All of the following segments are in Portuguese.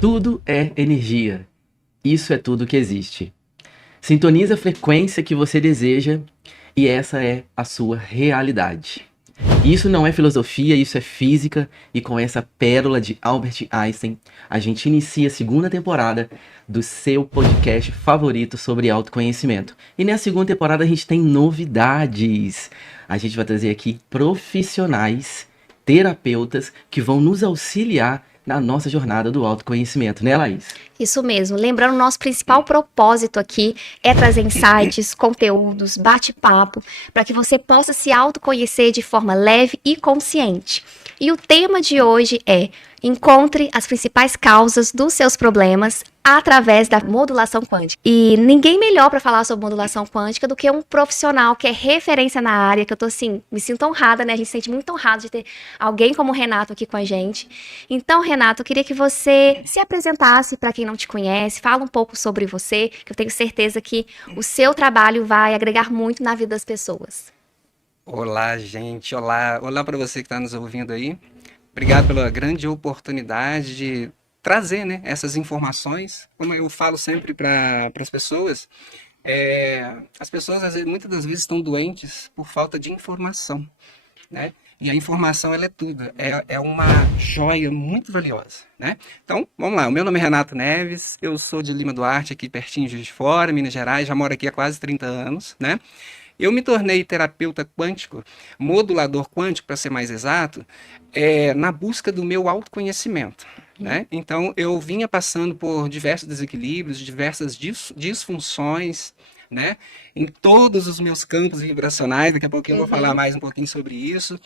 Tudo é energia. Isso é tudo que existe. Sintonize a frequência que você deseja e essa é a sua realidade. Isso não é filosofia, isso é física, e com essa pérola de Albert Einstein, a gente inicia a segunda temporada do seu podcast favorito sobre autoconhecimento. E nessa segunda temporada a gente tem novidades. A gente vai trazer aqui profissionais, terapeutas que vão nos auxiliar na nossa jornada do autoconhecimento, né, Laís? Isso mesmo. Lembrando, nosso principal propósito aqui é trazer insights, conteúdos, bate-papo, para que você possa se autoconhecer de forma leve e consciente. E o tema de hoje é: encontre as principais causas dos seus problemas através da modulação quântica. E ninguém melhor para falar sobre modulação quântica do que um profissional que é referência na área, que eu tô assim, me sinto honrada, né? A gente se sente muito honrado de ter alguém como o Renato aqui com a gente. Então, Renato, eu queria que você se apresentasse para quem não te conhece, fala um pouco sobre você, que eu tenho certeza que o seu trabalho vai agregar muito na vida das pessoas. Olá, gente. Olá para você que está nos ouvindo aí. Obrigado pela grande oportunidade de trazer, né, essas informações. Como eu falo sempre para as pessoas, as pessoas muitas das vezes estão doentes por falta de informação, né? E a informação, ela é tudo, é uma joia muito valiosa, né? Então, vamos lá, o meu nome é Renato Neves, eu sou de Lima Duarte, aqui pertinho de Juiz de Fora, Minas Gerais, já moro aqui há quase 30 anos, né? Eu me tornei terapeuta quântico, modulador quântico, para ser mais exato, na busca do meu autoconhecimento, né? Então, eu vinha passando por diversos desequilíbrios, diversas disfunções, né? Em todos os meus campos vibracionais, daqui a pouquinho eu vou falar mais um pouquinho sobre isso.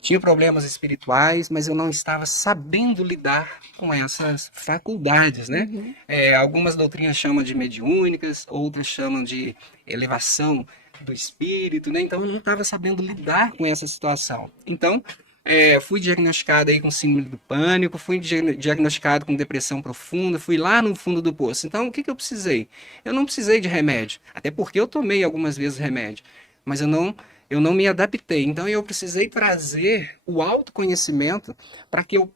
Tinha problemas espirituais, mas eu não estava sabendo lidar com essas faculdades, né? Algumas doutrinas chamam de mediúnicas, outras chamam de elevação do espírito, né? Então eu não estava sabendo lidar com essa situação. Então, fui diagnosticado aí com síndrome do pânico, fui diagnosticado com depressão profunda, fui lá no fundo do poço. Então, o que eu precisei? Eu não precisei de remédio, até porque eu tomei algumas vezes remédio, mas eu não me adaptei. Então, eu precisei trazer o autoconhecimento para que eu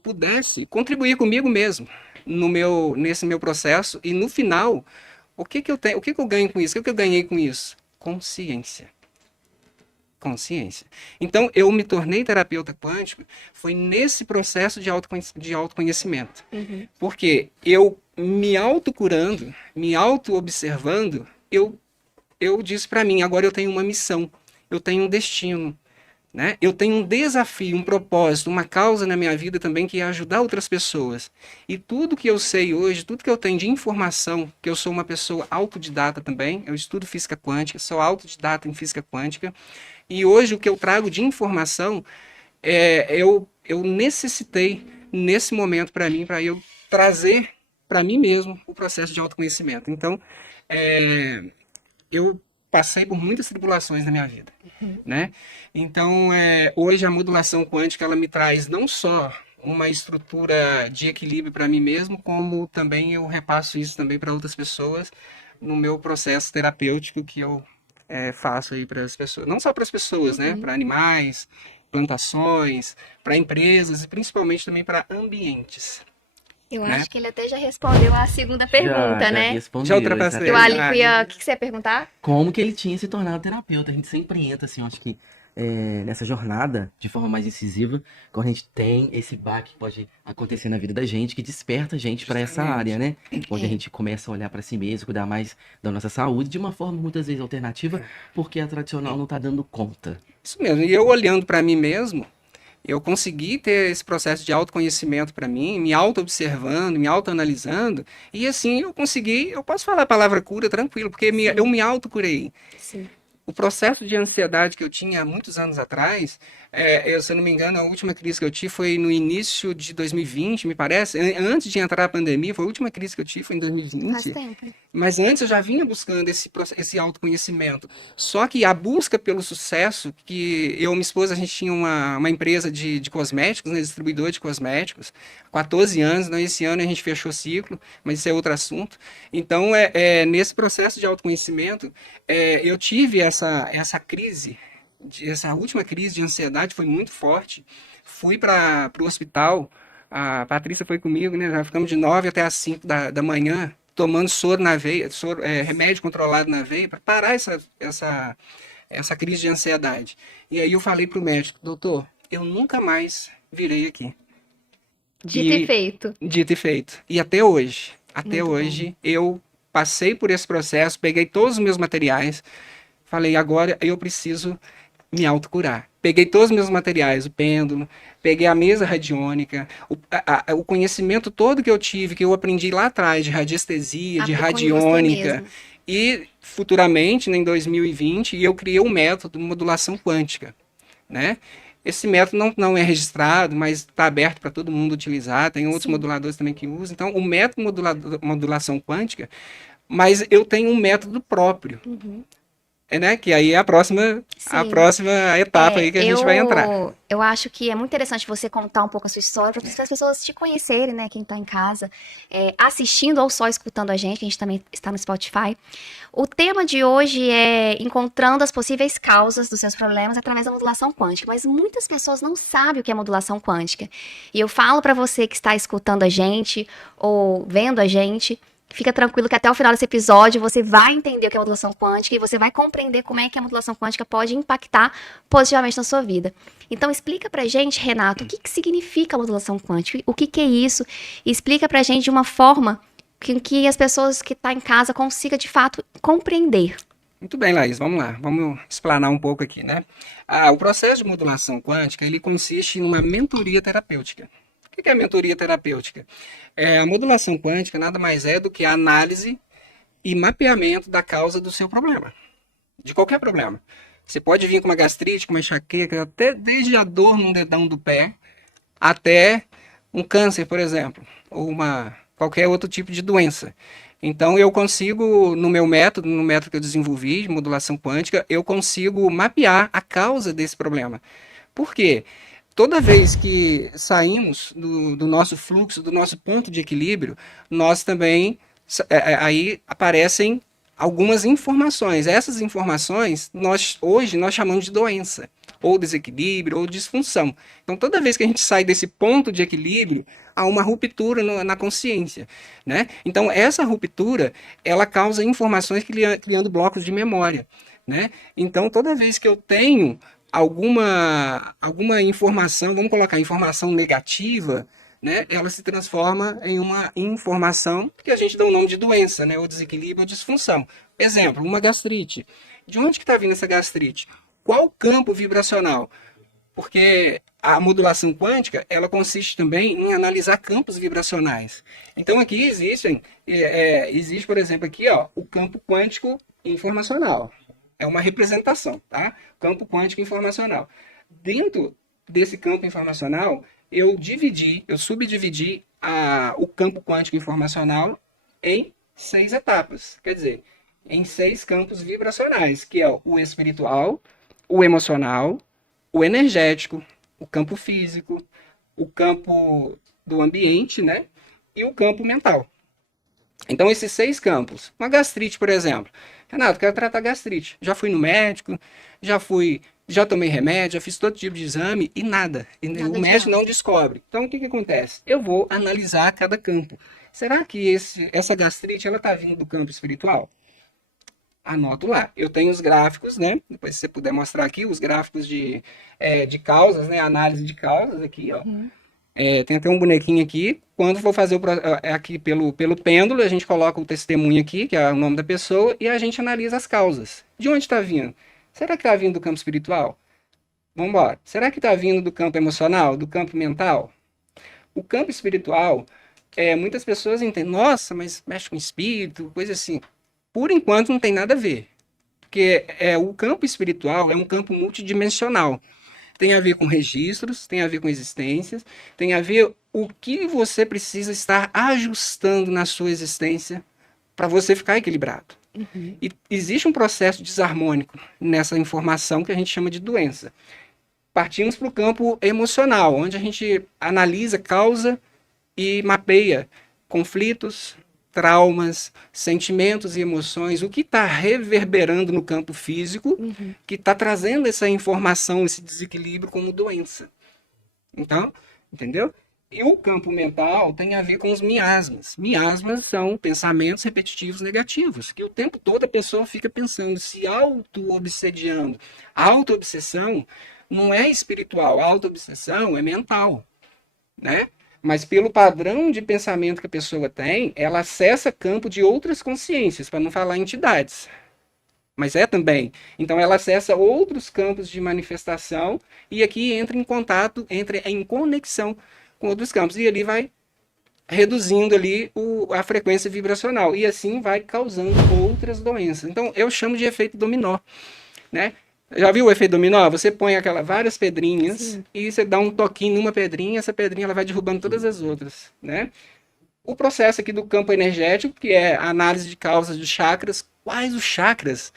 pudesse contribuir comigo mesmo nesse meu processo. E no final, o que eu tenho, o que eu ganho com isso? O que eu ganhei com isso? Consciência. Então, eu me tornei terapeuta quântico foi nesse processo de autoconhecimento. Porque eu me autocurando, me auto-observando, eu disse para mim, agora eu tenho uma missão, eu tenho um destino, né? Eu tenho um desafio, um propósito, uma causa na minha vida também que é ajudar outras pessoas. E tudo que eu sei hoje, tudo que eu tenho de informação, que eu sou uma pessoa autodidata também, eu estudo física quântica, sou autodidata em física quântica, e hoje o que eu trago de informação, eu necessitei nesse momento para mim, para eu trazer para mim mesmo o processo de autoconhecimento. Então, eu passei por muitas tribulações na minha vida, né? Então, hoje a modulação quântica ela me traz não só uma estrutura de equilíbrio para mim mesmo, como também eu repasso isso também para outras pessoas no meu processo terapêutico que eu faço aí para as pessoas, não só para as pessoas, né? Para animais, plantações, para empresas e principalmente também para ambientes. Eu Né? acho que ele até já respondeu a segunda pergunta, Já né? respondeu, Já ultrapassei. Eu exatamente. ali ia... O que você ia perguntar? Como que ele tinha se tornado terapeuta. A gente sempre entra, assim, eu acho que nessa jornada de forma mais incisiva, quando a gente tem esse baque que pode acontecer na vida da gente, que desperta a gente para essa Justamente. área, né? Onde a gente começa a olhar para si mesmo, cuidar mais da nossa saúde de uma forma muitas vezes alternativa, porque a tradicional não tá dando conta. Isso mesmo. E eu olhando para mim mesmo, eu consegui ter esse processo de autoconhecimento para mim, me auto-observando, me auto-analisando, e assim eu posso falar a palavra cura tranquilo, porque eu me auto-curei. Sim. O processo de ansiedade que eu tinha há muitos anos atrás, se eu não me engano, a última crise que eu tive foi no início de 2020, me parece. Antes de entrar a pandemia, foi a última crise que eu tive, foi em Faz 2020. tempo. Mas antes eu já vinha buscando esse autoconhecimento. Só que a busca pelo sucesso, que eu e minha esposa, a gente tinha uma empresa de cosméticos, né, distribuidor de cosméticos, 14 anos, né, esse ano a gente fechou ciclo, mas isso é outro assunto. Então, nesse processo de autoconhecimento, eu tive essa crise, essa última crise de ansiedade foi muito forte. Fui para o hospital A Patrícia foi comigo, né? Já ficamos de 9 até as 5 da manhã, tomando soro na veia, remédio controlado na veia, para parar essa crise de ansiedade. E aí eu falei pro médico, doutor, eu nunca mais virei aqui. Dito e feito. Dito e feito. E até Muito hoje, eu passei por esse processo, peguei todos os meus materiais, falei, agora eu preciso me autocurar. Peguei todos os meus materiais, o pêndulo, peguei a mesa radiônica, o conhecimento todo que eu tive, que eu aprendi lá atrás, de radiestesia, de Aplicou em você radiônica, mesmo. e futuramente, né, em 2020, eu criei um método de modulação quântica, né? Esse método não é registrado, mas está aberto para todo mundo utilizar, tem outros Sim. moduladores também que usam. Então, o método modulação quântica, mas eu tenho um método próprio, Uhum. né? Que aí é a próxima Sim. etapa aí que a gente vai entrar. Eu acho que é muito interessante você contar um pouco a sua história para as pessoas te conhecerem, né? Quem está em casa, assistindo ou só escutando a gente também está no Spotify. O tema de hoje é encontrando as possíveis causas dos seus problemas através da modulação quântica, mas muitas pessoas não sabem o que é modulação quântica. E eu falo para você que está escutando a gente ou vendo a gente, fica tranquilo que até o final desse episódio você vai entender o que é modulação quântica e você vai compreender como é que a modulação quântica pode impactar positivamente na sua vida. Então explica pra gente, Renato, o que significa a modulação quântica, o que é isso, e explica pra gente de uma forma que as pessoas que estão em casa consigam de fato compreender. Muito bem, Laís, vamos lá, vamos explanar um pouco aqui, né? O processo de modulação quântica, ele consiste em uma mentoria terapêutica. O que é a mentoria terapêutica? A modulação quântica nada mais é do que a análise e mapeamento da causa do seu problema, de qualquer problema. Você pode vir com uma gastrite, com uma enxaqueca, até desde a dor no dedão do pé, até um câncer, por exemplo, ou qualquer outro tipo de doença. Então eu consigo, no método que eu desenvolvi, de modulação quântica, eu consigo mapear a causa desse problema. Por quê? Toda vez que saímos do nosso fluxo, do nosso ponto de equilíbrio, nós também, aí aparecem algumas informações. Essas informações, hoje, nós chamamos de doença, ou desequilíbrio, ou disfunção. Então, toda vez que a gente sai desse ponto de equilíbrio, há uma ruptura na consciência, né? Então, essa ruptura, ela causa informações criando blocos de memória, né? Então, toda vez que eu tenho alguma informação, vamos colocar informação negativa, né, ela se transforma em uma informação que a gente dá o nome de doença, né, ou desequilíbrio ou disfunção. Exemplo, uma gastrite. De onde que está vindo essa gastrite? Qual campo vibracional? Porque a modulação quântica, ela consiste também em analisar campos vibracionais. Então aqui existe, por exemplo, aqui, ó, o campo quântico informacional. É uma representação, tá? Campo quântico informacional. Dentro desse campo informacional, eu subdividi o campo quântico informacional em 6 etapas. Quer dizer, em 6 campos vibracionais, que é o espiritual, o emocional, o energético, o campo físico, o campo do ambiente, né? E o campo mental. Então, esses 6 campos. Uma gastrite, por exemplo. Renato, quero tratar gastrite. Já fui no médico, já tomei remédio, já fiz todo tipo de exame e nada. O médico não descobre. Então, o que acontece? Eu vou analisar cada campo. Será que essa gastrite ela está vindo do campo espiritual? Anoto lá. Eu tenho os gráficos, né? Depois, se você puder mostrar aqui, os gráficos de causas, né? Análise de causas aqui, ó. Uhum. Tem até um bonequinho aqui. Quando for fazer aqui pelo pêndulo, a gente coloca o testemunho aqui, que é o nome da pessoa, e a gente analisa as causas. De onde está vindo? Será que está vindo do campo espiritual? Vamos embora. Será que está vindo do campo emocional, do campo mental? O campo espiritual, muitas pessoas entendem, nossa, mas mexe com espírito, coisa assim. Por enquanto não tem nada a ver. Porque o campo espiritual é um campo multidimensional. Tem a ver com registros, tem a ver com existências, tem a ver o que você precisa estar ajustando na sua existência para você ficar equilibrado. Uhum. E existe um processo desarmônico nessa informação que a gente chama de doença. Partimos para o campo emocional, onde a gente analisa causa e mapeia conflitos, traumas, sentimentos e emoções, o que está reverberando no campo físico, que está trazendo essa informação, esse desequilíbrio como doença. Então, entendeu? E o campo mental tem a ver com os miasmas. Miasmas são pensamentos repetitivos negativos, que o tempo todo a pessoa fica pensando, se auto-obsediando. A auto-obsessão não é espiritual, a auto-obsessão é mental, né? Mas pelo padrão de pensamento que a pessoa tem, ela acessa campo de outras consciências, para não falar entidades. Mas é também. Então ela acessa outros campos de manifestação e aqui entra em contato, entra em conexão com outros campos. E ali vai reduzindo ali a frequência vibracional. E assim vai causando outras doenças. Então eu chamo de efeito dominó, né? Já viu o efeito dominó? Você põe várias pedrinhas Sim. e você dá um toquinho numa pedrinha, essa pedrinha ela vai derrubando todas as outras, né? O processo aqui do campo energético, que é a análise de causas dos chakras. Quais os chakras?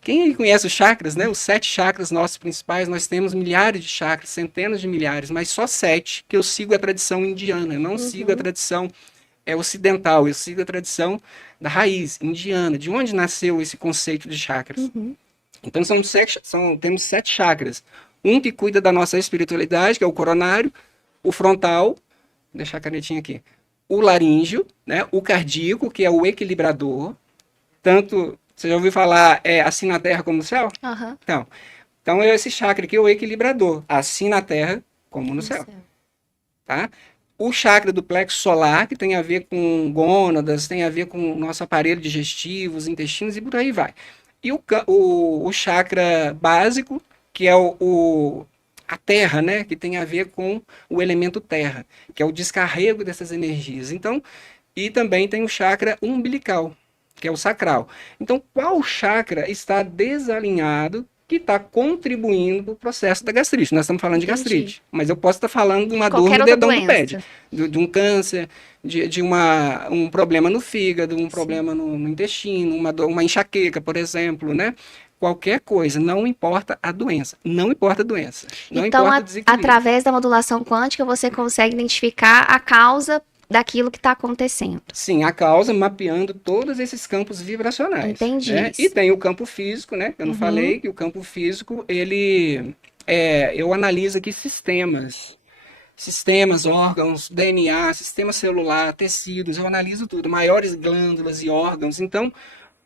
Quem aí conhece os chakras, né? Os 7 chakras nossos principais, nós temos milhares de chakras, centenas de milhares, mas só 7, que eu sigo a tradição indiana, eu não sigo a tradição ocidental, eu sigo a tradição da raiz indiana, de onde nasceu esse conceito de chakras. Então temos 7 chakras. Um que cuida da nossa espiritualidade, que é o coronário, o frontal, vou deixar a canetinha aqui, o laríngeo, né? O cardíaco, que é o equilibrador, tanto, você já ouviu falar assim na terra como no céu? Aham. Então é esse chakra aqui, o equilibrador, assim na terra como no céu, tá? O chakra do plexo solar, que tem a ver com gônadas, tem a ver com o nosso aparelho digestivo, os intestinos e por aí vai. E o chakra básico, que é a terra, né? Que tem a ver com o elemento terra, que é o descarrego dessas energias. Então, e também tem o chakra umbilical, que é o sacral. Então, qual chakra está desalinhado que está contribuindo para o processo da gastrite? Nós estamos falando de Entendi. gastrite, mas eu posso estar falando de uma dor Qualquer no outra dedão do pé, doença. de um câncer, de um problema no fígado, um problema no intestino, uma enxaqueca, por exemplo, né? Qualquer coisa, não importa a doença, não importa a doença, não Então, importa o desequilíbrio. através da modulação quântica, você consegue identificar a causa daquilo que está acontecendo. Sim, a causa mapeando todos esses campos vibracionais. Entendi Né? isso. E tem o campo físico, né? Eu não falei que o campo físico, eu analiso aqui sistemas, órgãos, DNA, sistema celular, tecidos, eu analiso tudo, maiores glândulas e órgãos. Então,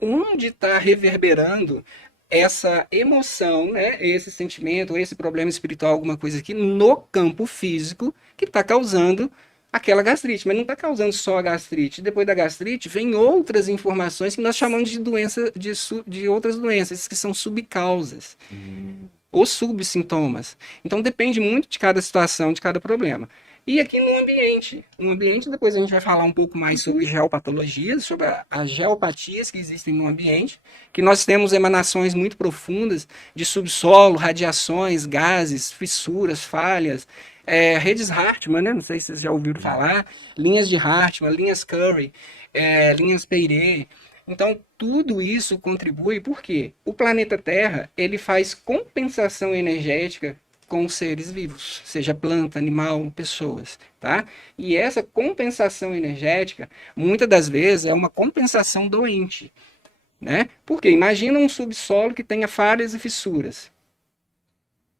onde está reverberando essa emoção, né? Esse sentimento, esse problema espiritual, alguma coisa aqui no campo físico que está causando aquela gastrite, mas não está causando só a gastrite. Depois da gastrite, vem outras informações que nós chamamos de doença, de outras doenças, que são subcausas ou subsintomas. Então depende muito de cada situação, de cada problema. E aqui no ambiente. No ambiente, depois a gente vai falar um pouco mais sobre geopatologias, sobre as geopatias que existem no ambiente, que nós temos emanações muito profundas de subsolo, radiações, gases, fissuras, falhas, redes Hartmann, né? Não sei se vocês já ouviram falar, linhas de Hartmann, linhas Curry, linhas Peiré. Então, tudo isso contribui porque o planeta Terra ele faz compensação energética com os seres vivos, seja planta, animal, pessoas, tá? E essa compensação energética, muitas das vezes, é uma compensação doente, né? Porque imagina um subsolo que tenha falhas e fissuras.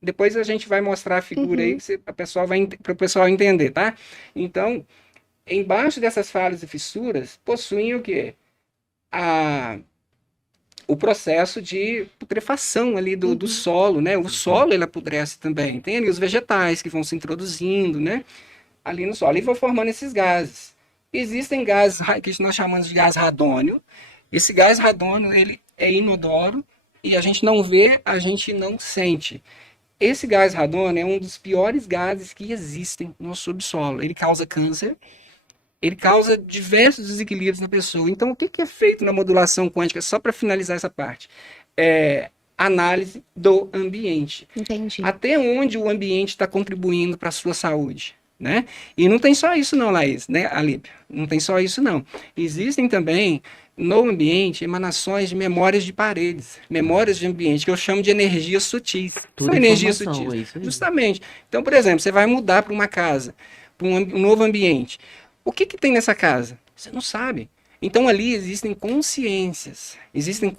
Depois a gente vai mostrar a figura aí para o pessoal entender, tá? Então, embaixo dessas falhas e fissuras, possuem o quê? O processo de putrefação ali do solo, né? O solo, ele apodrece também. Tem ali os vegetais que vão se introduzindo, né? Ali no solo. E vão formando esses gases. Existem gases que nós chamamos de gás radônio. Esse gás radônio, ele é inodoro e a gente não vê, a gente não sente. Esse gás radônio é um dos piores gases que existem no subsolo. Ele causa câncer. Ele causa diversos desequilíbrios na pessoa. Então, o que é feito na modulação quântica, só para finalizar essa parte? Análise do ambiente. Entendi. Até onde o ambiente está contribuindo para a sua saúde. Né? E não tem só isso não, Laís, né, Alípia? Não tem só isso não. Existem também, no ambiente, emanações de memórias de paredes, memórias de ambiente, que eu chamo de energias sutis. Tudo São energias informação, sutis. é isso aí. Justamente. Então, por exemplo, você vai mudar para uma casa, para um novo ambiente. O que tem nessa casa? Você não sabe. Então ali existem consciências, existem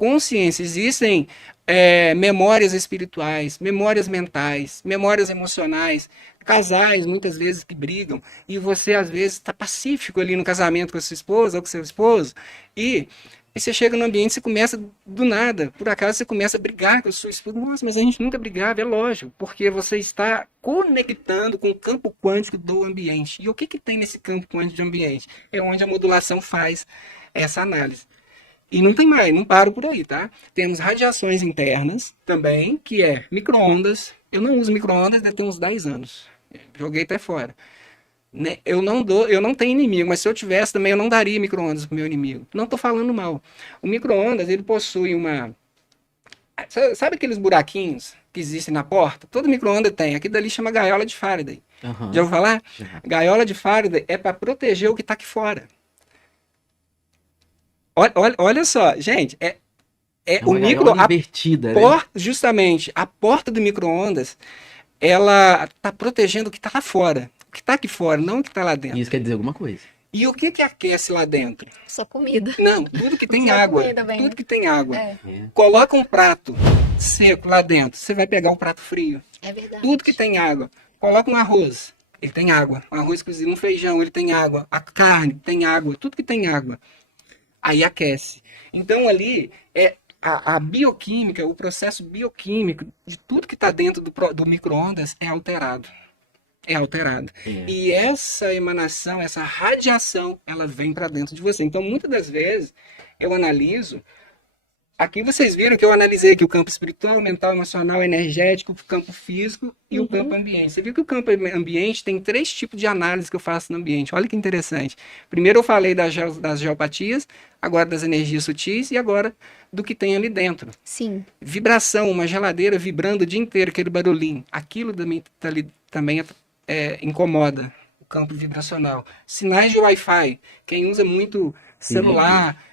memórias espirituais, memórias mentais, memórias emocionais, casais muitas vezes que brigam e você às vezes está pacífico ali no casamento com a sua esposa ou com seu esposo e você chega no ambiente, você começa do nada, por acaso você começa a brigar com a sua esposa. Nossa, mas a gente nunca brigava, é lógico, porque você está conectando com o campo quântico do ambiente. E o que tem nesse campo quântico do ambiente? É onde a modulação faz essa análise. E não tem mais, não paro por aí, tá? Temos radiações internas também, que é micro-ondas. Eu não uso micro-ondas, deve ter uns 10 anos. Joguei até fora. Né? Eu não tenho inimigo, mas se eu tivesse também eu não daria micro-ondas pro meu inimigo. Não estou falando mal. O micro-ondas, ele possui uma... Sabe aqueles buraquinhos que existem na porta? Todo micro-ondas tem. Aqui dali chama gaiola de Faraday. Aham. Já ouviu falar? Já. Gaiola de Faraday é para proteger o que está aqui fora. Olha só, gente, É o uma micro, gaiola invertida, né? justamente, a porta do micro-ondas, ela está protegendo o que está lá fora. O que está aqui fora, não o que está lá dentro. Isso quer dizer alguma coisa. E o que aquece lá dentro? Só comida. Não, tudo que tem Só água. comida, bem. Tudo que tem água. É, É. Coloca um prato seco lá dentro, você vai pegar um prato frio. é verdade. Tudo que tem água. Coloca um arroz, ele tem água. Um arroz cozido, um feijão, ele tem água. A carne tem água, tudo que tem água. Aí aquece. Então ali é a bioquímica, o processo bioquímico de tudo que está dentro do micro-ondas é alterado. É alterado. É. E essa emanação, essa radiação, ela vem para dentro de você. Então, muitas das vezes, eu analiso. Aqui vocês viram que eu analisei aqui o campo espiritual, mental, emocional, energético, o campo físico e o campo ambiente. Você viu que o campo ambiente tem 3 tipos de análise que eu faço no ambiente. Olha que interessante. Primeiro eu falei das geopatias, agora das energias sutis e agora do que tem ali dentro. Sim. Vibração, uma geladeira vibrando o dia inteiro, aquele barulhinho. Aquilo também incomoda o campo vibracional. Sinais de Wi-Fi. Quem usa muito celular...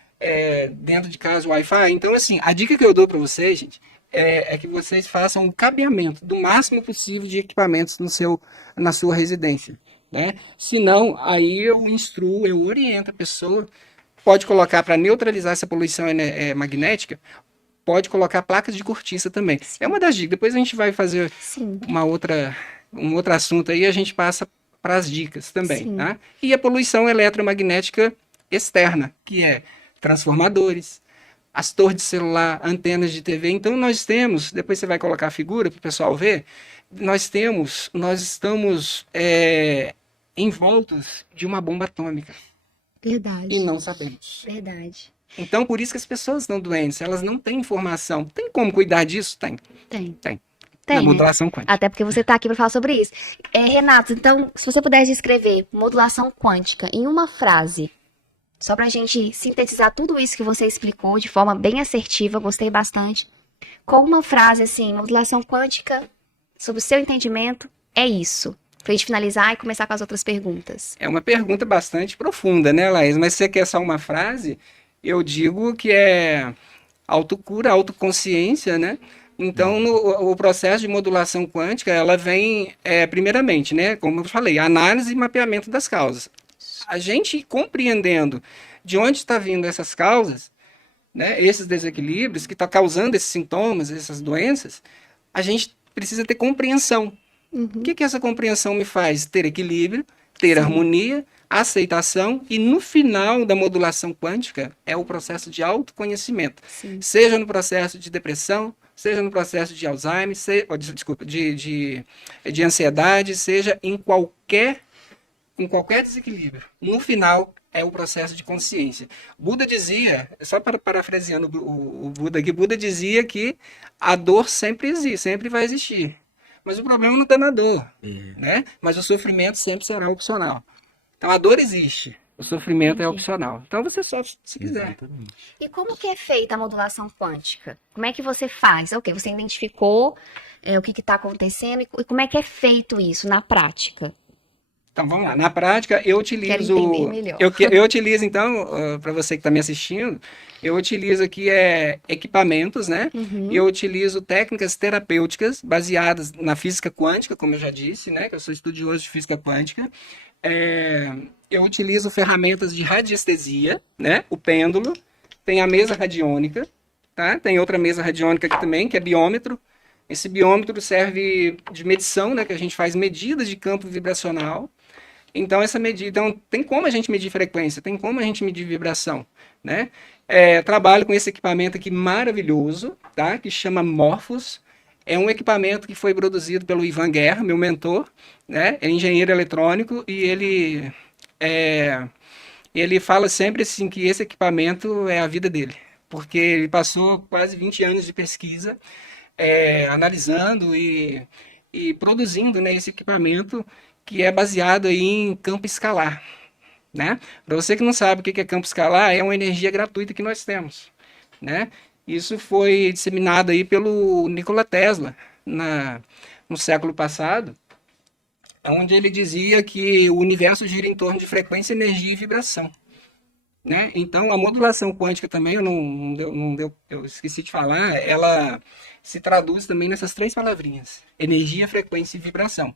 dentro de casa, Wi-Fi. Então, assim, a dica que eu dou para vocês, gente, é que vocês façam um cabeamento do máximo possível de equipamentos na sua residência, né? Se não, aí eu instruo, eu oriento a pessoa, pode colocar para neutralizar essa poluição magnética, pode colocar placas de cortiça também. É uma das dicas. Depois a gente vai fazer Sim. um outro assunto aí, a gente passa para as dicas também, Sim. tá? E a poluição eletromagnética externa, que é transformadores, as torres de celular, antenas de TV. Então nós temos, depois você vai colocar a figura para o pessoal ver, nós estamos envoltos de uma bomba atômica Verdade. e não sabemos. Verdade. Então por isso que as pessoas estão doentes, elas não têm informação. Tem como cuidar disso? Tem. Tem. Na Tem, né? modulação quântica. Até porque você está aqui para falar sobre isso. Renato, então, se você pudesse descrever modulação quântica em uma frase, só para a gente sintetizar tudo isso que você explicou de forma bem assertiva, gostei bastante. Com uma frase assim, modulação quântica, sob o seu entendimento, é isso. Pra gente finalizar e começar com as outras perguntas. É uma pergunta bastante profunda, né, Laís? Mas se você quer só uma frase, eu digo que é autocura, autoconsciência, né? Então, o processo de modulação quântica, ela vem, primeiramente, né, como eu falei, análise e mapeamento das causas. A gente compreendendo de onde está vindo essas causas, né, esses desequilíbrios que estão causando esses sintomas, essas doenças, a gente precisa ter compreensão. O que essa compreensão me faz? Ter equilíbrio, ter harmonia, aceitação e no final da modulação quântica é o processo de autoconhecimento. Sim. Seja no processo de depressão, seja no processo de Alzheimer, de ansiedade, seja em qualquer desequilíbrio. No final, é o processo de consciência. Buda dizia, só parafraseando o Buda aqui, Buda dizia que a dor sempre existe, sempre vai existir. Mas o problema não está na dor, né? Mas o sofrimento sempre será opcional. Então a dor existe, o sofrimento é opcional. Então você sofre se quiser. Exatamente. E como que é feita a modulação quântica? Como é que você faz? Ok, você identificou o que está acontecendo e como é que é feito isso na prática? Então vamos lá. Na prática, eu utilizo. Quero entender melhor. Eu utilizo, então, para você que está me assistindo, eu utilizo aqui equipamentos, né? Eu utilizo técnicas terapêuticas baseadas na física quântica, como eu já disse, né? Que eu sou estudioso de física quântica. Eu utilizo ferramentas de radiestesia, né? O pêndulo, tem a mesa radiônica, tá? Tem outra mesa radiônica aqui também, que é biômetro. Esse biômetro serve de medição, né? Que a gente faz medidas de campo vibracional. Então, essa medida, então, tem como a gente medir frequência, tem como a gente medir vibração, né? Trabalho com esse equipamento aqui maravilhoso, tá? Que chama Morphos. É um equipamento que foi produzido pelo Ivan Guerra, meu mentor, né? É engenheiro eletrônico e ele fala sempre assim que esse equipamento é a vida dele, porque ele passou quase 20 anos de pesquisa, analisando e produzindo, né, esse equipamento que é baseado aí em campo escalar, né? Para você que não sabe o que é campo escalar, é uma energia gratuita que nós temos, né? Isso foi disseminado aí pelo Nikola Tesla no século passado, onde ele dizia que o universo gira em torno de frequência, energia e vibração, né? Então, a modulação quântica também, eu esqueci de falar, ela se traduz também nessas três palavrinhas: energia, frequência e vibração.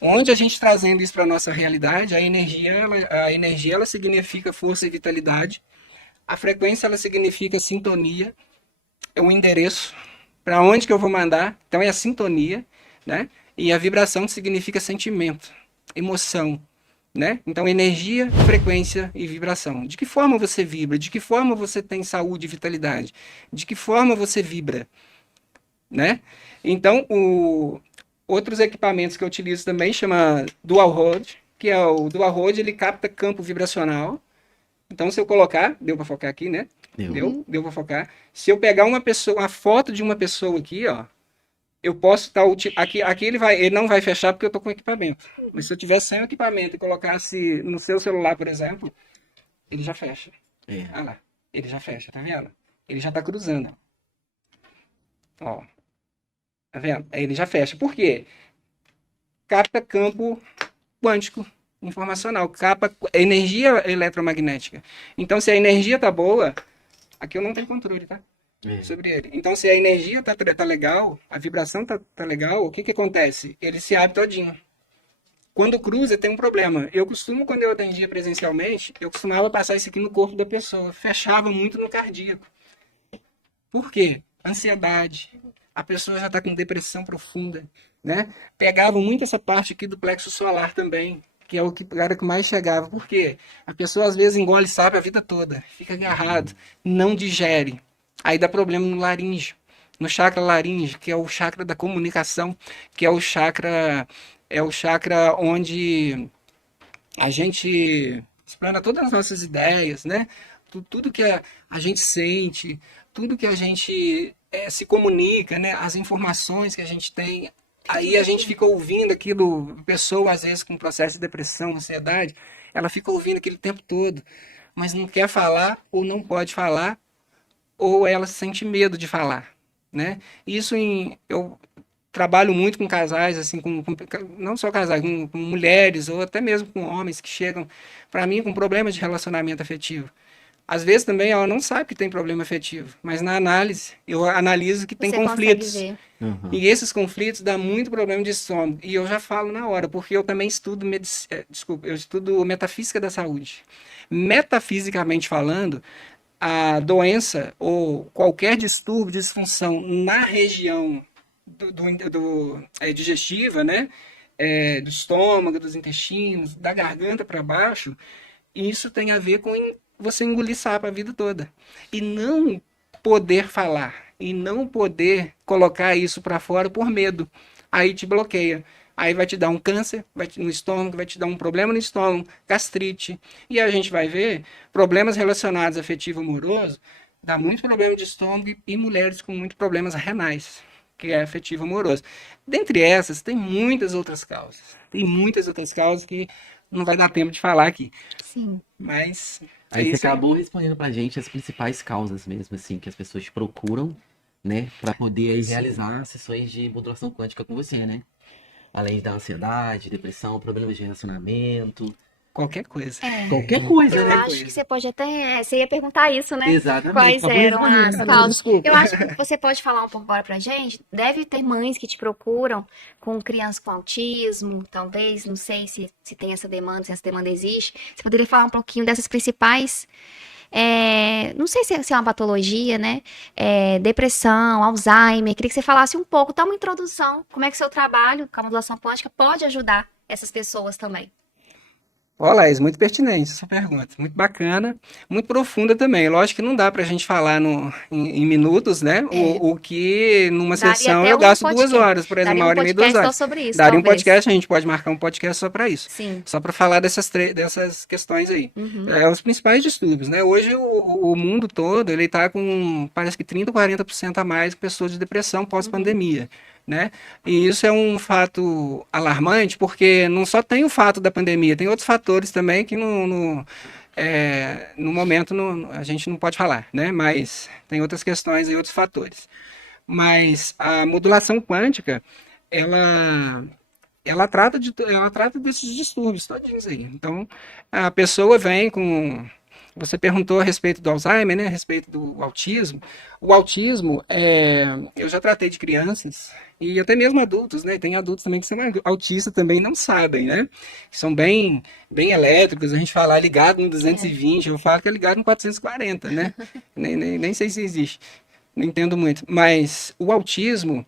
Onde a gente trazendo isso para a nossa realidade, a energia ela significa força e vitalidade, a frequência ela significa sintonia, é um endereço para onde que eu vou mandar, então é a sintonia, né? E a vibração significa sentimento, emoção, né? Então, energia, frequência e vibração. De que forma você vibra? De que forma você tem saúde e vitalidade? De que forma você vibra, né? Então, outros equipamentos que eu utilizo também chama Dual Rod, que é o Dual Rod, ele capta campo vibracional. Então, se eu colocar, deu para focar aqui, né? Deu para focar. Se eu pegar uma foto de uma pessoa aqui, ó, eu posso estar aqui ele não vai fechar porque eu estou com equipamento. Mas se eu tivesse sem o equipamento e colocasse no seu celular, por exemplo, ele já fecha. Olha lá, ele já fecha, tá vendo? Ele já está cruzando. Ó, tá vendo? Aí ele já fecha. Por quê? Capta campo quântico informacional, capta energia eletromagnética. Então, se a energia tá boa, aqui eu não tenho controle, tá? Sobre ele. Então, se a energia tá legal, a vibração tá legal, o que acontece? Ele se abre todinho. Quando cruza, tem um problema. Quando eu atendia presencialmente, eu costumava passar isso aqui no corpo da pessoa. Fechava muito no cardíaco. Por quê? Ansiedade. A pessoa já está com depressão profunda, né? Pegava muito essa parte aqui do plexo solar também, que é o que era que mais chegava. Por quê? A pessoa às vezes engole sapo a vida toda, fica agarrado, não digere. Aí dá problema no laríngeo, no chakra laríngeo, que é o chakra da comunicação, que é o chakra onde a gente explana todas as nossas ideias, né? Tudo que a gente sente, tudo que a gente se comunica, né? As informações que a gente tem. Aí a gente fica ouvindo aquilo, pessoa às vezes com processo de depressão, ansiedade, ela fica ouvindo aquele tempo todo, mas não quer falar ou não pode falar, ou ela sente medo de falar, né? Eu trabalho muito com casais, assim, não só casais, com mulheres ou até mesmo com homens que chegam para mim com problemas de relacionamento afetivo. Às vezes também ela não sabe que tem problema afetivo, mas na análise eu analiso que tem conflitos. E esses conflitos dão muito problema de estômago. E eu já falo na hora, porque eu também estudo eu estudo metafísica da saúde. Metafisicamente falando, a doença ou qualquer distúrbio, disfunção na região digestiva, né? Do estômago, dos intestinos, da garganta para baixo, isso tem a ver com você engolir sapo a vida toda. E não poder falar, e não poder colocar isso para fora por medo. Aí te bloqueia. Aí vai te dar um câncer no estômago, vai te dar um problema no estômago, gastrite. E a gente vai ver problemas relacionados afetivo amoroso, dá muito problema de estômago e mulheres com muitos problemas renais, que é afetivo amoroso. Dentre essas, tem muitas outras causas. Tem muitas outras causas que não vai dar tempo de falar aqui. Sim. Mas aí você acabou respondendo pra gente as principais causas mesmo, assim, que as pessoas te procuram, né, pra poder aí realizar sessões de modulação quântica com você, né? Além da ansiedade, depressão, problemas de relacionamento. Qualquer coisa. Qualquer coisa, Eu né? acho que você pode até. Você ia perguntar isso, né? Exatamente. Quais eram as causas? Desculpa. Eu acho que você pode falar um pouco agora pra gente. Deve ter mães que te procuram com crianças com autismo, talvez. Não sei se tem essa demanda, se essa demanda existe. Você poderia falar um pouquinho dessas principais não sei se é uma patologia, né? Depressão, Alzheimer. Queria que você falasse um pouco, dá uma introdução, como é que seu trabalho com a modulação quântica pode ajudar essas pessoas também. Olá, Laís, muito pertinente essa pergunta, muito bacana, muito profunda também. Lógico que não dá para a gente falar em minutos, né? O que numa Daria sessão até eu um gasto podcast. 2 horas, por exemplo, Daria uma um hora e meia, 2 podcast horas. só sobre isso, Daria um talvez. podcast, a gente pode marcar um podcast só para isso, Sim. só para falar dessas questões aí. Os principais distúrbios, né? Hoje o mundo todo ele está com parece que 30, 40% a mais de pessoas de depressão pós-pandemia. Né? E isso é um fato alarmante, porque não só tem o fato da pandemia, tem outros fatores também que no momento a gente não pode falar, né? Mas tem outras questões e outros fatores. Mas a modulação quântica, ela trata desses distúrbios todinhos aí. Então, a pessoa vem com... Você perguntou a respeito do Alzheimer, né? A respeito do autismo. O autismo, eu já tratei de crianças e até mesmo adultos, né? Tem adultos também que são autistas também não sabem, né? São bem elétricos. A gente fala ligado no 220, eu falo que é ligado no 440, né? Nem sei se existe. Não entendo muito. Mas o autismo,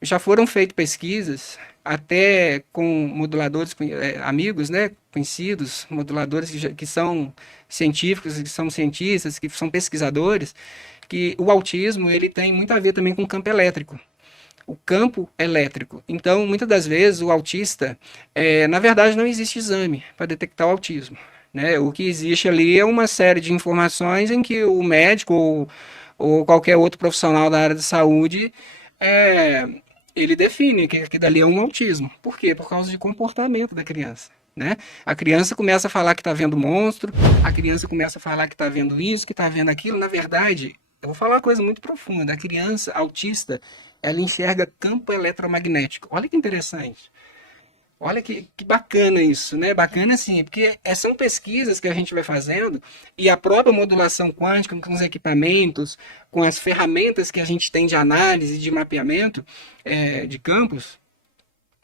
já foram feitas pesquisas até com moduladores amigos, né, conhecidos, moduladores que são científicos, que são cientistas, que são pesquisadores, que o autismo ele tem muito a ver também com o campo elétrico. O campo elétrico. Então, muitas das vezes, o autista, na verdade, não existe exame para detectar o autismo. Né? O que existe ali é uma série de informações em que o médico ou qualquer outro profissional da área de saúde ele define que dali é um autismo. Por quê? Por causa de comportamento da criança. Né? A criança começa a falar que está vendo monstro, a criança começa a falar que está vendo isso, que está vendo aquilo. Na verdade, eu vou falar uma coisa muito profunda. A criança autista, ela enxerga campo eletromagnético. Olha que interessante. Olha que bacana isso, né? Bacana assim, porque são pesquisas que a gente vai fazendo e a própria modulação quântica, com os equipamentos, com as ferramentas que a gente tem de análise, de mapeamento de campos,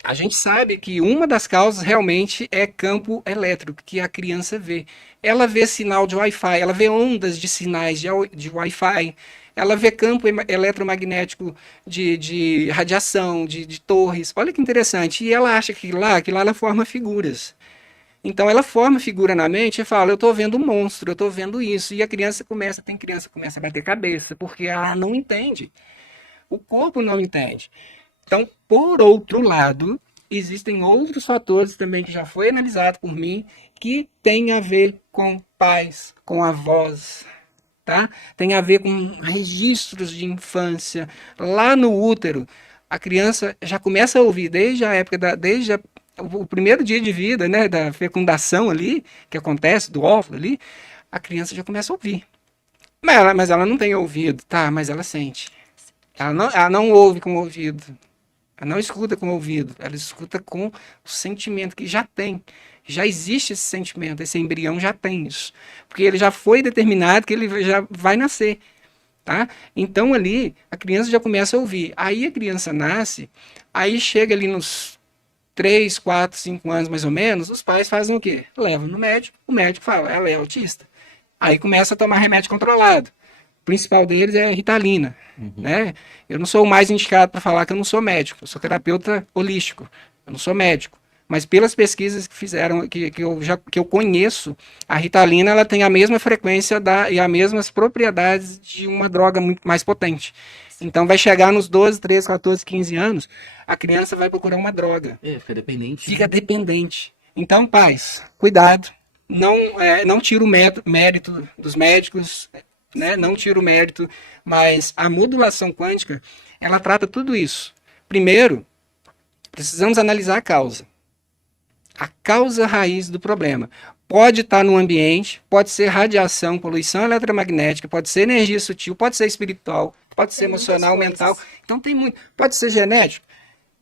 a gente sabe que uma das causas realmente é campo elétrico, que a criança vê. Ela vê sinal de Wi-Fi, ela vê ondas de sinais de Wi-Fi, ela vê campo eletromagnético de radiação, de torres. Olha que interessante. E ela acha que lá ela forma figuras. Então ela forma figura na mente e fala, eu estou vendo um monstro, eu estou vendo isso. E a criança começa a bater cabeça, porque ela não entende. O corpo não entende. Então, por outro lado, existem outros fatores também que já foi analisado por mim, que tem a ver com pais, com avós, tá? Tem a ver com registros de infância. Lá no útero, a criança já começa a ouvir desde a época desde o primeiro dia de vida, né, da fecundação ali, que acontece, do óvulo ali, a criança já começa a ouvir. Mas ela não tem ouvido, tá? Mas ela sente. Ela não ouve com o ouvido. Ela não escuta com o ouvido. Ela escuta com o sentimento que já tem. Já existe esse sentimento, esse embrião já tem isso. Porque ele já foi determinado que ele já vai nascer. Tá? Então ali a criança já começa a ouvir. Aí a criança nasce, aí chega ali nos 3, 4, 5 anos mais ou menos, os pais fazem o quê? Levam no médico, o médico fala, ela é autista. Aí começa a tomar remédio controlado. O principal deles é a Ritalina. Né? Eu não sou o mais indicado para falar que eu não sou médico, eu sou terapeuta holístico, eu não sou médico. Mas pelas pesquisas que fizeram, que eu conheço, a Ritalina ela tem a mesma frequência e as mesmas propriedades de uma droga muito mais potente. Então vai chegar nos 12, 13, 14, 15 anos, a criança vai procurar uma droga. Fica dependente. Fica dependente. Então, pais, cuidado. Não tira o mérito dos médicos, né? Não tira o mérito, mas a modulação quântica, ela trata tudo isso. Primeiro, precisamos analisar a causa. A causa raiz do problema. Pode estar no ambiente, pode ser radiação, poluição eletromagnética, pode ser energia sutil, pode ser espiritual, pode ser emocional, mental. Então tem muito. Pode ser genético?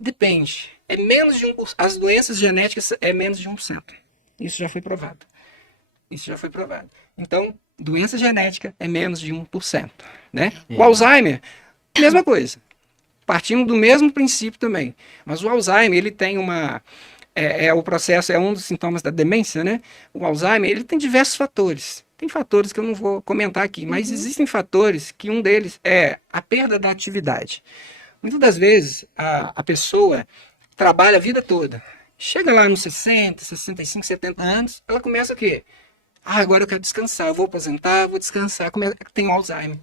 Depende. É menos de 1%. As doenças genéticas é menos de 1%. Isso já foi provado. Então, doença genética é menos de 1%. Né? O Alzheimer, mesma coisa. Partindo do mesmo princípio também. Mas o Alzheimer, ele tem uma o processo, é um dos sintomas da demência, né? O Alzheimer, ele tem diversos fatores. Tem fatores que eu não vou comentar aqui, mas existem fatores que um deles é a perda da atividade. Muitas das vezes, a pessoa trabalha a vida toda. Chega lá nos 60, 65, 70 anos, ela começa o quê? Agora eu quero descansar, eu vou aposentar, vou descansar, tem Alzheimer.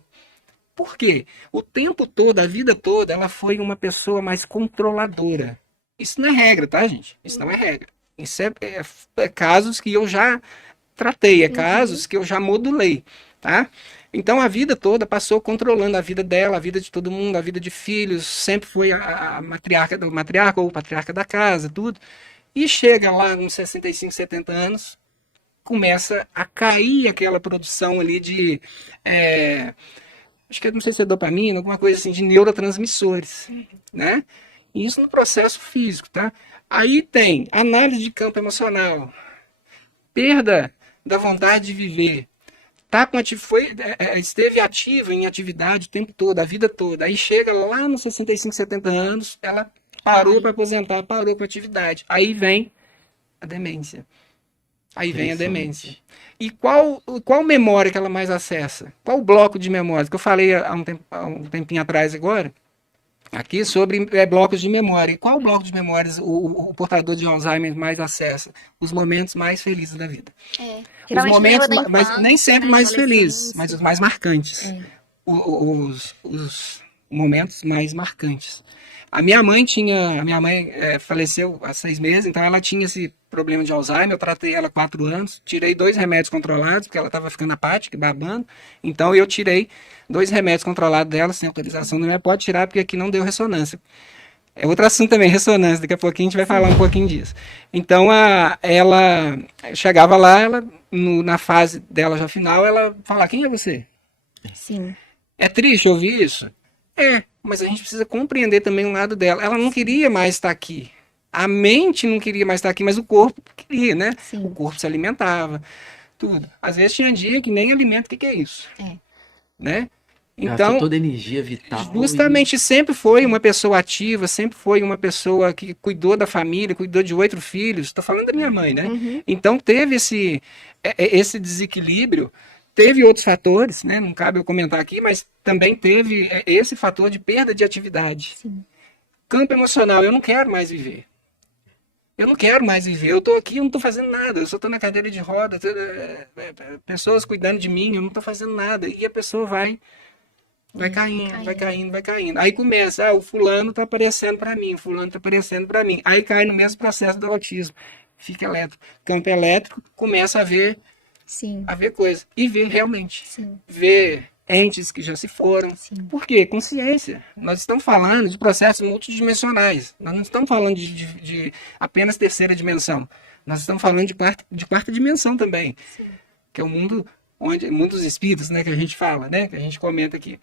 Por quê? O tempo todo, a vida toda, ela foi uma pessoa mais controladora. Isso não é regra, tá, gente? Isso não é regra. Isso é casos que eu já tratei, casos que eu já modulei, tá? Então a vida toda passou controlando a vida dela, a vida de todo mundo, a vida de filhos, sempre foi a matriarca ou o patriarca da casa, tudo. E chega lá nos 65, 70 anos, começa a cair aquela produção ali de, acho que não sei se é dopamina, alguma coisa assim, de neurotransmissores, né? Isso no processo físico, tá? Aí tem análise de campo emocional, perda da vontade de viver, tá com esteve ativa em atividade o tempo todo, a vida toda. Aí chega lá nos 65, 70 anos, ela parou para aposentar, parou com a atividade. Aí vem a demência. Aí vem a demência. E qual memória que ela mais acessa? Qual bloco de memória? Que eu falei há um tempinho atrás agora, aqui sobre blocos de memória. E qual bloco de memórias o portador de Alzheimer mais acessa? Os momentos mais felizes da vida. Os momentos, mas nem sempre mais felizes, mas os mais marcantes. Os momentos mais marcantes. A minha mãe faleceu há 6 meses, então ela tinha esse problema de Alzheimer. Eu tratei ela há 4 anos, tirei 2 remédios controlados, porque ela estava ficando apática, babando. Então eu tirei 2 remédios controlados dela, sem autorização da minha. Pode tirar, porque aqui não deu ressonância. É outro assunto também, ressonância. Daqui a pouquinho a gente vai falar um pouquinho disso. Então ela chegava lá, na fase dela já final, ela falava: quem é você? Sim. É triste ouvir isso? Mas a gente precisa compreender também o lado dela. Ela não queria mais estar aqui. A mente não queria mais estar aqui, mas o corpo queria, né? Sim. O corpo se alimentava, tudo. Às vezes tinha dia que nem alimento, o que é isso? Né? Então, toda a energia vital. Justamente sempre foi uma pessoa ativa, sempre foi uma pessoa que cuidou da família, cuidou de 8 filhos. Estou falando da minha mãe, né? Então teve esse desequilíbrio. Teve outros fatores, né? Não cabe eu comentar aqui, mas também teve esse fator de perda de atividade. Sim. Campo emocional, eu não quero mais viver. Eu não quero mais viver. Eu estou aqui, eu não estou fazendo nada. Eu só estou na cadeira de roda, pessoas cuidando de mim, eu não estou fazendo nada. E a pessoa vai caindo. Aí começa, o fulano está aparecendo para mim, o fulano está aparecendo para mim. Aí cai no mesmo processo do autismo. Fica elétrico. Campo elétrico, começa a ver coisas. E ver realmente. Sim. Ver entes que já se foram. Sim. Por quê? Consciência. Nós estamos falando de processos multidimensionais. Nós não estamos falando de apenas terceira dimensão. Nós estamos falando de quarta dimensão também. Sim. Que é o mundo dos espíritos, né? Que a gente fala, né? Que a gente comenta aqui.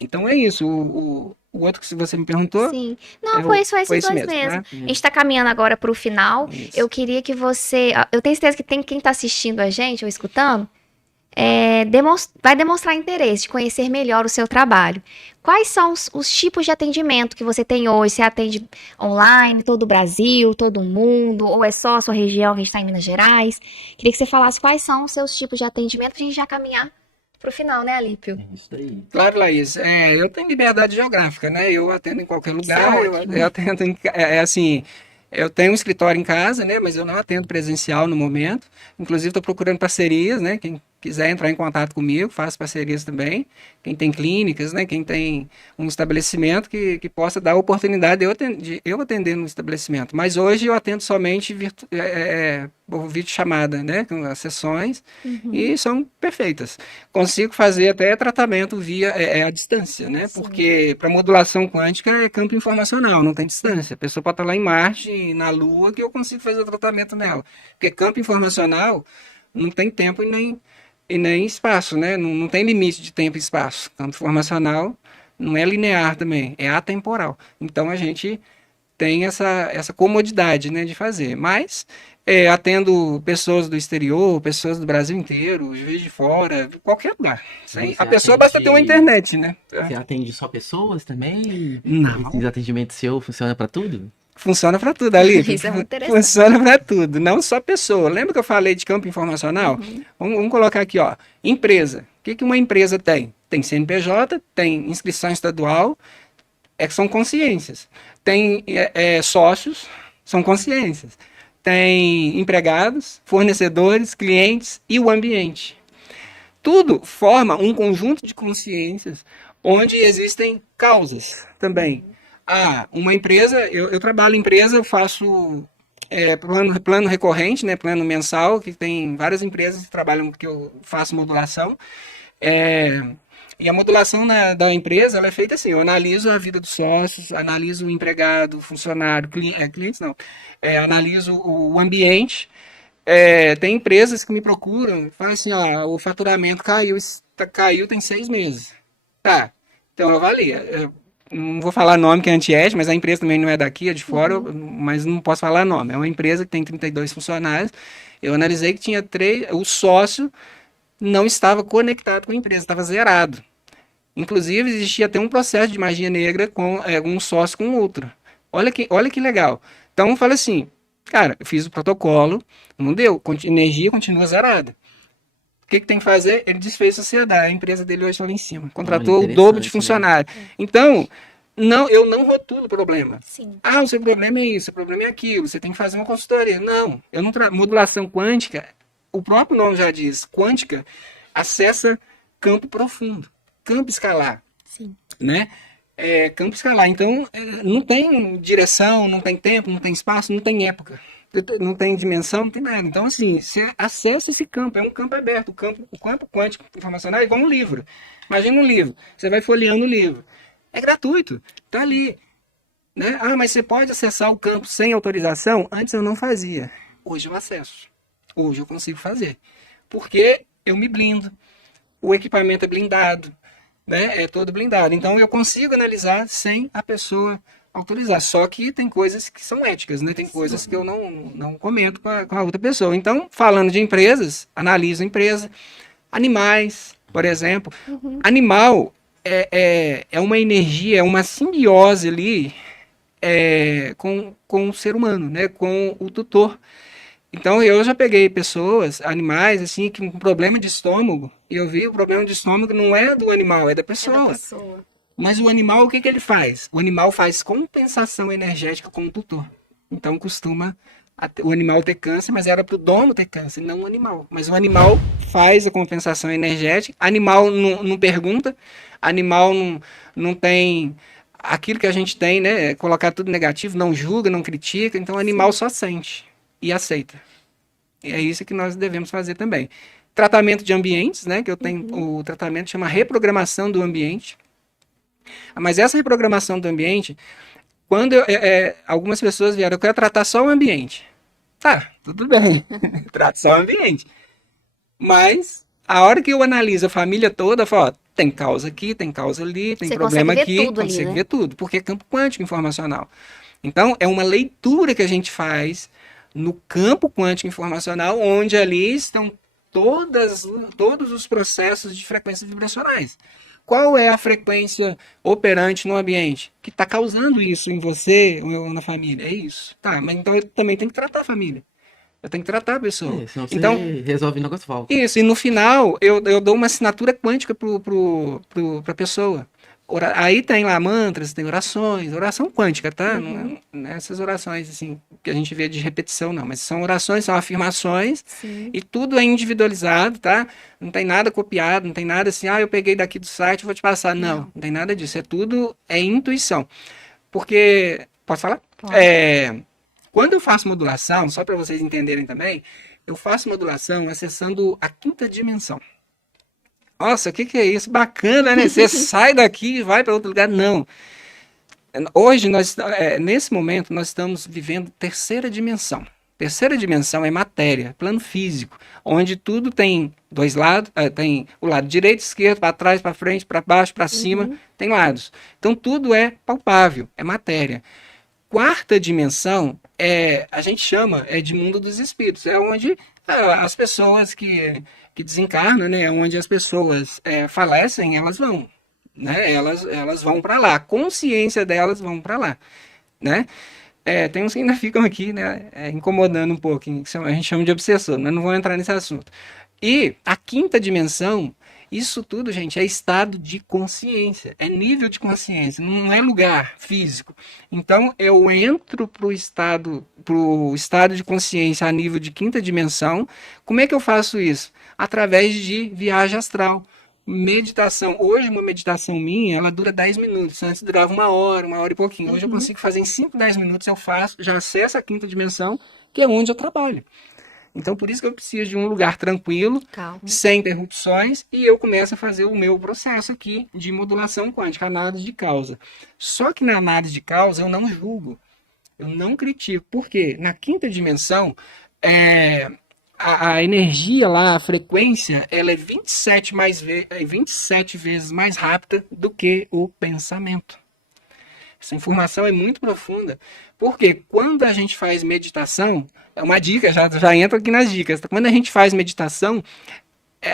Então é isso. O outro que você me perguntou. Sim. Não, foi esses dois mesmo. Né? A gente está caminhando agora para o final. Isso. Eu queria que você. Eu tenho certeza que tem quem está assistindo a gente ou escutando. Vai demonstrar interesse de conhecer melhor o seu trabalho. Quais são os tipos de atendimento que você tem hoje? Você atende online, todo o Brasil, todo o mundo, ou é só a sua região, que a gente está em Minas Gerais? Queria que você falasse quais são os seus tipos de atendimento para a gente já caminhar para o final, né, Alípio? Isso aí. Claro, Laís. Eu tenho liberdade geográfica, né? Eu atendo em qualquer lugar. Eu atendo assim. Eu tenho um escritório em casa, né? Mas eu não atendo presencial no momento. Inclusive, estou procurando parcerias, né? Quem quiser entrar em contato comigo, faço parcerias também. Quem tem clínicas, né? Quem tem um estabelecimento que possa dar a oportunidade de eu atender no estabelecimento. Mas hoje eu atendo somente por videochamada, né? Com as sessões. E são perfeitas. Consigo fazer até tratamento via à distância, né? Sim. Porque para modulação quântica é campo informacional, não tem distância. A pessoa pode estar lá em Marte, na Lua, que eu consigo fazer o tratamento nela. Porque campo informacional não tem tempo e nem espaço, né? Não tem limite de tempo e espaço. Campo informacional não é linear também, é atemporal. Então a gente tem essa comodidade, né, de fazer. Mas atendo pessoas do exterior, pessoas do Brasil inteiro, Juiz de Fora, qualquer lugar. A pessoa basta ter uma internet, né? Você atende só pessoas também? Não. Esse atendimento seu funciona para tudo? Funciona para tudo, ali. Isso é muito interessante. Funciona para tudo, não só pessoa. Lembra que eu falei de campo informacional? Vamos colocar aqui, ó. Empresa. O que uma empresa tem? Tem CNPJ, tem inscrição estadual, são consciências. Tem sócios, são consciências. Tem empregados, fornecedores, clientes e o ambiente. Tudo forma um conjunto de consciências onde existem causas também. Uma empresa, eu trabalho em empresa, eu faço plano recorrente, né, plano mensal, que tem várias empresas que trabalham, que eu faço modulação. E a modulação da empresa, ela é feita assim, eu analiso a vida dos sócios, analiso o empregado, funcionário, clientes não, analiso o ambiente. Tem empresas que me procuram, falam assim, o faturamento caiu tem 6 meses. Tá, então eu avalio. Eu não vou falar nome que é antiético, mas a empresa também não é daqui, é de fora, mas não posso falar nome. É uma empresa que tem 32 funcionários. Eu analisei que tinha 3, o sócio não estava conectado com a empresa, estava zerado. Inclusive, existia até um processo de magia negra com um sócio com outro. Olha que legal. Então, eu falei assim, cara, eu fiz o protocolo, não deu, energia continua zerada. O que tem que fazer? Ele desfez a sociedade, a empresa dele hoje está lá em cima. Contratou o dobro de funcionário. Então, eu não rotulo o problema. Sim. O seu problema é isso, o problema é aquilo, você tem que fazer uma consultoria. Não, eu não modulação quântica, o próprio nome já diz, quântica acessa campo profundo, campo escalar. Sim. Né? Campo escalar. Então, não tem direção, não tem tempo, não tem espaço, não tem época. Não tem dimensão, não tem nada. Então, assim, você acessa esse campo, é um campo aberto. O campo quântico informacional é igual um livro. Imagina um livro, você vai folheando o livro. É gratuito, tá ali. Né? Mas você pode acessar o campo sem autorização? Antes eu não fazia. Hoje eu acesso. Hoje eu consigo fazer. Porque eu me blindo. O equipamento é blindado. Né? É todo blindado. Então eu consigo analisar sem a pessoa autorizar. Só que tem coisas que são éticas, né? Tem coisas que eu não comento com a outra pessoa. Então, falando de empresas, analiso a empresa. Animais, por exemplo. Animal é uma energia, é uma simbiose ali com o ser humano, né? Com o tutor. Então, eu já peguei pessoas, animais, assim, que com problema de estômago, e eu vi o problema de estômago não é do animal, é da pessoa. Mas o animal, o que ele faz? O animal faz compensação energética com o tutor. Então, costuma o animal ter câncer, mas era para o dono ter câncer, não o animal. Mas o animal faz a compensação energética, animal não pergunta, animal não tem aquilo que a gente tem, né? Colocar tudo negativo, não julga, não critica, então o animal só sente e aceita. E é isso que nós devemos fazer também. Tratamento de ambientes, né? Que eu tenho o tratamento chama reprogramação do ambiente. Mas essa reprogramação do ambiente, quando algumas pessoas vieram, eu quero tratar só o ambiente. Tá, tudo bem. Trato só o ambiente. Mas a hora que eu analiso a família toda, eu falo, tem causa aqui, tem causa ali, tem problema aqui, consegue ver tudo, porque é campo quântico informacional. Então, é uma leitura que a gente faz no campo quântico informacional, onde ali estão todos os processos de frequências vibracionais. Qual é a frequência operante no ambiente que está causando isso em você ou na família? É isso. Tá, mas então eu também tenho que tratar a família. Eu tenho que tratar a pessoa. Senão você então, resolve o negócio falso. Isso, e no final eu dou uma assinatura quântica para a pessoa. Aí tem lá mantras, tem orações, oração quântica, tá? Não é essas orações assim que a gente vê de repetição, não, mas são orações, são afirmações. Sim. E tudo é individualizado, tá? Não tem nada copiado, não tem nada assim, eu peguei daqui do site, vou te passar. Não tem nada disso, é intuição. Porque, posso falar? Pode. Quando eu faço modulação, só para vocês entenderem também, eu faço modulação acessando a 5ª dimensão. Nossa, o que é isso? Bacana, né? Você sai daqui e vai para outro lugar. Não. Hoje, nesse momento, nós estamos vivendo 3ª dimensão. 3ª dimensão é matéria, plano físico, onde tudo tem 2 lados, tem o lado direito, esquerdo, para trás, para frente, para baixo, para cima, tem lados. Então, tudo é palpável, é matéria. 4ª dimensão, a gente chama de mundo dos espíritos, é onde as pessoas que desencarnam, né, onde as pessoas falecem, elas vão, né, elas vão para lá, a consciência delas vão para lá, né? Tem uns que ainda ficam aqui, né, incomodando um pouco, a gente chama de obsessor, mas não vou entrar nesse assunto. E a quinta dimensão, isso tudo, gente, é estado de consciência, é nível de consciência, não é lugar físico. Então, eu entro pro estado de consciência a nível de quinta dimensão. Como é que eu faço isso? Através de viagem astral. Meditação. Hoje, uma meditação minha, ela dura 10 minutos. Antes durava uma hora e pouquinho. Hoje eu consigo fazer em 5, 10 minutos, eu faço, já acesso a quinta dimensão, que é onde eu trabalho. Então, por isso que eu preciso de um lugar tranquilo, Calma. sem interrupções, e eu começo a fazer o meu processo aqui de modulação quântica, análise de causa. Só que na análise de causa eu não julgo, eu não critico. Por quê? Na quinta dimensão, a energia lá, a frequência, ela é 27 vezes mais rápida do que o pensamento. Essa informação é muito profunda, porque quando a gente faz meditação, é uma dica, já entro aqui nas dicas, quando a gente faz meditação,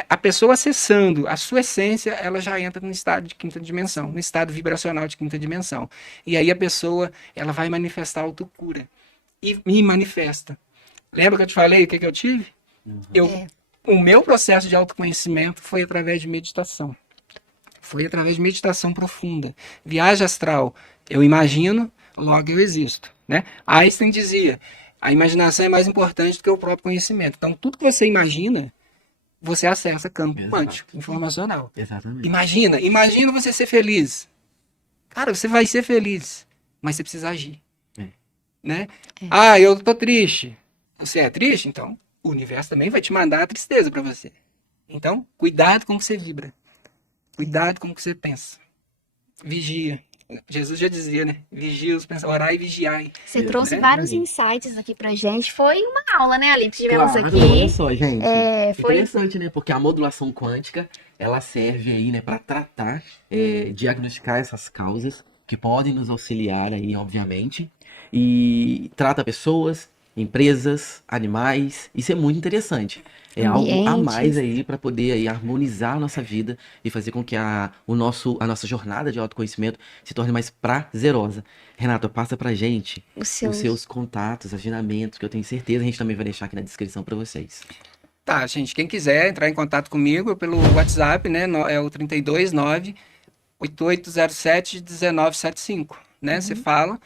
a pessoa acessando a sua essência, ela já entra no estado de quinta dimensão, no estado vibracional de quinta dimensão. E aí a pessoa, ela vai manifestar a autocura. E me manifesta. Lembra que eu te falei o que eu tive? O meu processo de autoconhecimento foi através de meditação. Foi através de meditação profunda. Viagem astral. Eu imagino, logo eu existo. Né? Einstein dizia, a imaginação é mais importante do que o próprio conhecimento. Então, tudo que você imagina, você acessa campo quântico, informacional. Exatamente. Imagina você ser feliz. Cara, você vai ser feliz, mas você precisa agir. Né? Eu tô triste. Você é triste? Então, o universo também vai te mandar a tristeza para você. Então, cuidado com o que você vibra. Cuidado com o que você pensa. Vigia. Jesus já dizia, né? Vigia os pensamentos, orai e vigiai. Você trouxe vários insights aqui pra gente. Foi uma aula, né, Ali, que tivemos Claro, aqui. olha só, gente. Foi Interessante, né? Porque a modulação quântica, ela serve aí, né, para tratar, diagnosticar essas causas que podem nos auxiliar aí, obviamente. E trata pessoas, empresas, animais. Isso é muito interessante. É algo a mais aí para poder aí harmonizar a nossa vida e fazer com que a nossa jornada de autoconhecimento se torne mais prazerosa. Renata, passa pra gente os seus contatos, agendamentos, que eu tenho certeza a gente também vai deixar aqui na descrição para vocês. Tá, gente, quem quiser entrar em contato comigo pelo WhatsApp, né, é o 329-8807-1975, né? Você fala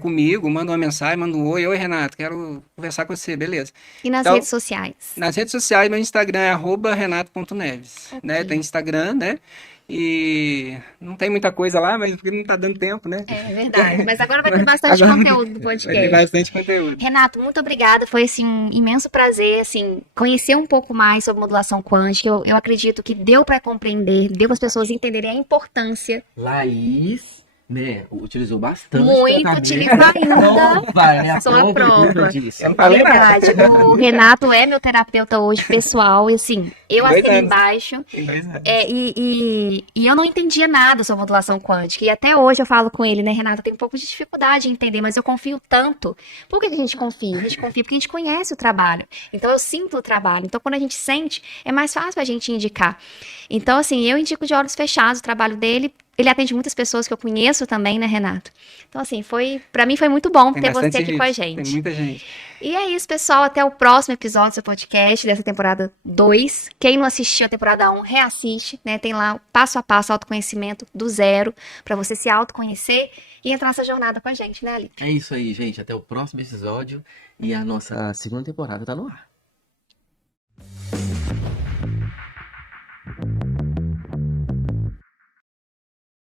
comigo, manda uma mensagem, manda um oi, Renato, quero conversar com você, beleza. E nas redes sociais? Nas redes sociais, meu Instagram é @renato.neves, né? Tem Instagram, né? E não tem muita coisa lá, mas porque não tá dando tempo, né? É verdade, mas agora vai ter bastante conteúdo do podcast. Vai ter bastante conteúdo. Renato, muito obrigada, foi assim, um imenso prazer, assim, conhecer um pouco mais sobre modulação quântica. Eu acredito que deu para compreender, deu para as pessoas entenderem a importância. Laís, né, utilizou bastante. Muito, utiliza ainda. Vai, né? Só a prova. Disso. Eu não falei nada. Verdade, o Renato é meu terapeuta hoje, pessoal, e assim, eu assinei embaixo. Tem 2 anos. E eu não entendia nada sobre modulação quântica. E até hoje eu falo com ele, né, Renato? Eu tenho um pouco de dificuldade em entender, mas eu confio tanto. Por que a gente confia? A gente confia porque a gente conhece o trabalho. Então eu sinto o trabalho. Então quando a gente sente, é mais fácil a gente indicar. Então, assim, eu indico de olhos fechados o trabalho dele. Ele atende muitas pessoas que eu conheço também, né, Renato? Então, assim, pra mim foi muito bom ter você aqui com a gente. Tem muita gente. E é isso, pessoal. Até o próximo episódio do seu podcast, dessa temporada 2. Quem não assistiu a temporada 1, reassiste, né? Tem lá o passo a passo, autoconhecimento do zero, pra você se autoconhecer e entrar nessa jornada com a gente, né, Ali? É isso aí, gente. Até o próximo episódio. E a nossa segunda temporada tá no ar.